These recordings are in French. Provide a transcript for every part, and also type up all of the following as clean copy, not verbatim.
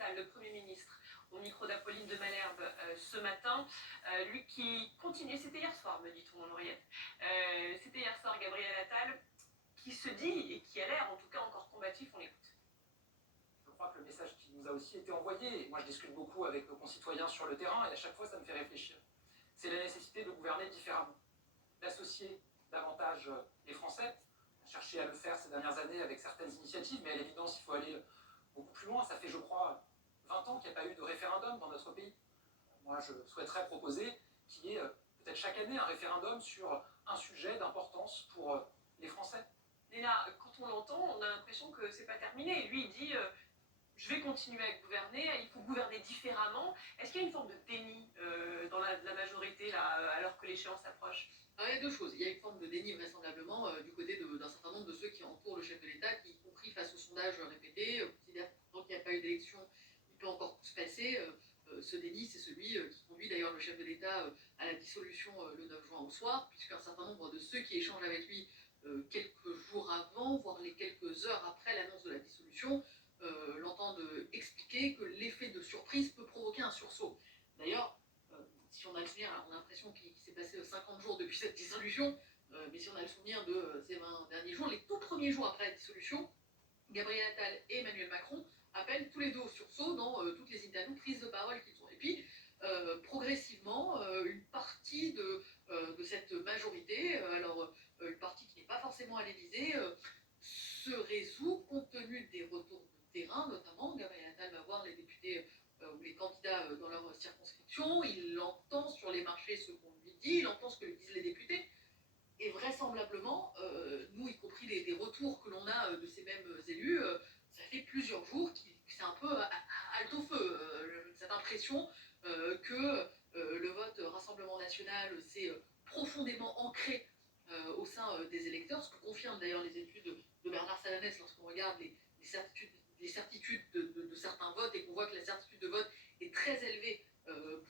Attal, le Premier ministre, au micro d'Apolline de Malherbe ce matin, lui qui continuait, c'était hier soir, me dit-on, Henriette, c'était hier soir Gabriel Attal, qui se dit, et qui a l'air en tout cas encore combatif, on l'écoute. Je crois que le message qui nous a aussi été envoyé, et moi je discute beaucoup avec nos concitoyens sur le terrain, et à chaque fois ça me fait réfléchir, c'est la nécessité de gouverner différemment, d'associer davantage les Français. On a cherché à le faire ces dernières années avec certaines initiatives, mais à l'évidence il faut aller beaucoup plus loin. Ça fait, je crois, 20 ans qu'il n'y a pas eu de référendum dans notre pays. Moi je souhaiterais proposer qu'il y ait peut-être chaque année un référendum sur un sujet d'importance pour les Français. Léna, quand on l'entend, on a l'impression que c'est pas terminé. Lui, il dit je vais continuer à gouverner, il faut gouverner différemment. Est-ce qu'il y a une forme de déni dans la majorité, là, alors que l'échéance approche? Alors, il y a deux choses. Il y a une forme de déni, vraisemblablement, du côté d'un certain nombre de ceux qui entourent le chef de l'État, qui, y compris face aux sondages répétés, considèrent que tant qu'il n'y a pas eu d'élection, il peut encore tout se passer. Ce déni, c'est celui qui conduit d'ailleurs le chef de l'État à la dissolution le 9 juin au soir, puisqu'un certain nombre de ceux qui échangent avec lui quelques jours avant, voire les quelques heures après l'annonce de la dissolution, l'entendent expliquer que l'effet de surprise peut provoquer un sursaut. D'ailleurs, si on a le souvenir, on a l'impression qu'il s'est passé 50 jours depuis cette dissolution, mais si on a le souvenir de ces 20 derniers jours, les tout premiers jours après la dissolution, Gabriel Attal et Emmanuel Macron appellent tous les deux au sursaut dans toutes les interviews, prises de parole qu'ils ont. Et puis, progressivement, une partie de cette majorité, une partie qui n'est pas forcément à l'Élysée, se résout compte tenu des retours de terrain, notamment. Gabriel Attal va voir les députés ou les candidats dans leur circonscription, il entend sur les marchés ce qu'on lui dit, il entend ce que lui disent les députés, et vraisemblablement, nous, y compris les retours que l'on a de ces mêmes élus, ça fait plusieurs jours que c'est un peu halte au feu, cette impression que le vote Rassemblement National s'est profondément ancré au sein des électeurs, ce que confirment d'ailleurs les études de Bernard Salanès lorsqu'on regarde les certitudes de certains votes et qu'on voit que la certitude de vote est très élevée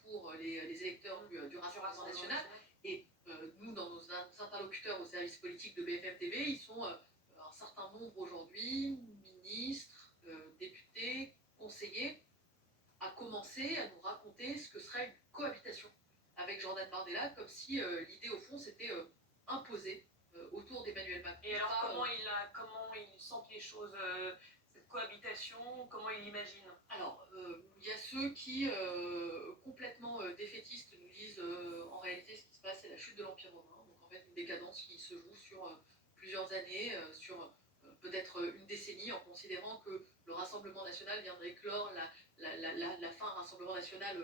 pour les électeurs du Rassemblement National. Et nous, dans nos interlocuteurs au service politique de BFM TV, ils sont un certain nombre aujourd'hui, ministres, députés, conseillers, à commencer à nous raconter ce que serait une cohabitation avec Jordan Bardella, comme si l'idée au fond s'était imposée autour d'Emmanuel Macron. Et alors comment il sent les choses, cette cohabitation, comment il l'imagine? Alors, il y a ceux qui, complètement défaitistes, nous disent en réalité ce qui se passe c'est la chute de l'Empire romain, donc en fait une décadence qui se joue sur plusieurs années, sur peut-être une décennie, en considérant que le Rassemblement National viendrait clore la fin, Rassemblement National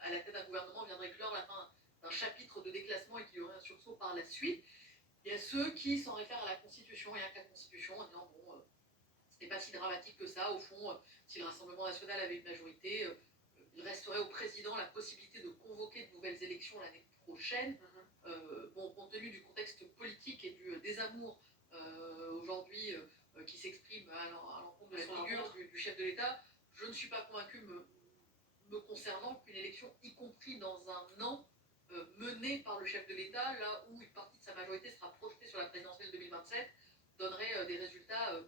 à la tête d'un gouvernement viendrait clore la fin d'un chapitre de déclassement et qu'il y aurait un sursaut par la suite. Il y a ceux qui s'en réfèrent à la Constitution et à la Constitution en disant bon, ce n'est pas si dramatique que ça, au fond, si le Rassemblement National avait une majorité, il resterait au président la possibilité de convoquer de nouvelles élections l'année prochaine. Bon, compte tenu du contexte politique et du désamour aujourd'hui qui s'exprime à l'encontre de la figure du chef de l'État, je ne suis pas convaincu me concernant qu'une élection, y compris dans un an, menée par le chef de l'État, là où une partie de sa majorité sera projetée sur la présidentielle 2027, donnerait des résultats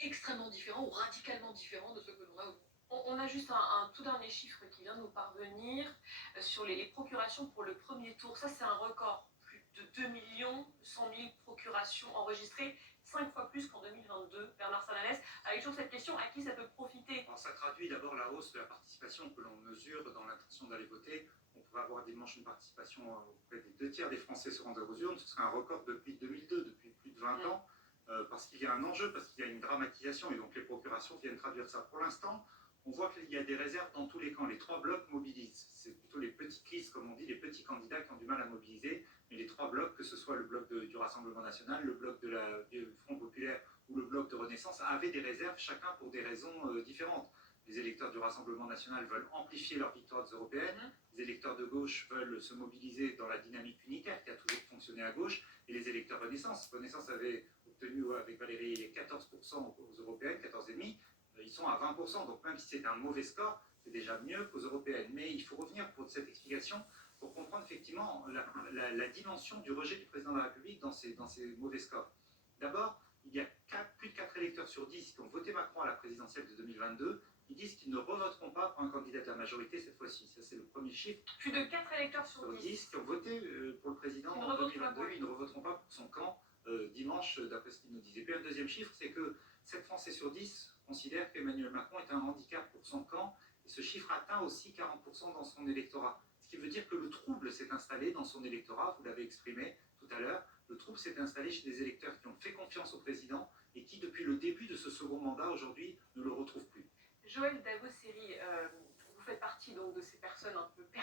extrêmement différents ou radicalement différents de ceux que l'on a aujourd'hui. On a juste un tout dernier chiffre qui vient de nous parvenir sur les procurations pour le premier tour. Ça, c'est un record. Plus de 2 100 000 procurations enregistrées, 5 fois plus qu'en 2022. Bernard Salanès, avec toujours cette question, à qui ça peut profiter? Alors, ça traduit d'abord la hausse de la participation que l'on mesure dans l'intention d'aller voter. On pourrait avoir dimanche une participation auprès des 2 tiers des Français se rendant aux urnes. Ce serait un record depuis 2002, depuis plus de 20 ans, parce qu'il y a un enjeu, parce qu'il y a une dramatisation, et donc les procurations viennent traduire ça. Pour l'instant, on voit qu'il y a des réserves dans tous les camps. Les 3 blocs mobilisent. C'est plutôt les petites listes, comme on dit, les petits candidats qui ont du mal à mobiliser. Mais les 3 blocs, que ce soit le bloc du Rassemblement National, le bloc du Front Populaire ou le bloc de Renaissance, avaient des réserves, chacun pour des raisons différentes. Les électeurs du Rassemblement National veulent amplifier leur victoire européenne. Les électeurs de gauche veulent se mobiliser dans la dynamique unitaire qui a toujours fonctionné à gauche. Et les électeurs Renaissance avait obtenu avec Valérie 14% aux européennes, 14,5%. Ils sont à 20%, donc même si c'est un mauvais score, c'est déjà mieux qu'aux européennes. Mais il faut revenir pour cette explication pour comprendre effectivement la dimension du rejet du président de la République dans ces mauvais scores. D'abord, il y a plus de 4 électeurs sur 10 qui ont voté Macron à la présidentielle de 2022. disent qu'ils ne revoteront pas pour un candidat de la majorité cette fois-ci. Ça, c'est le premier chiffre. Plus de 4 électeurs sur Sur 10. 10 qui ont voté pour le président Qui ne en revoteront pas 2022, pour lui. qui ne revoteront pas pour son camp dimanche, d'après ce qu'il nous disait. Puis un deuxième chiffre, c'est que 7 Français sur 10 considèrent qu'Emmanuel Macron est un handicap pour son camp, et ce chiffre atteint aussi 40% dans son électorat. Ce qui veut dire que le trouble s'est installé dans son électorat, vous l'avez exprimé tout à l'heure, le trouble s'est installé chez des électeurs qui ont fait confiance au président et qui, depuis le début de ce second mandat, aujourd'hui, ne le retrouvent plus. Joël Dagosséry, vous faites partie donc de ces personnes un peu perdues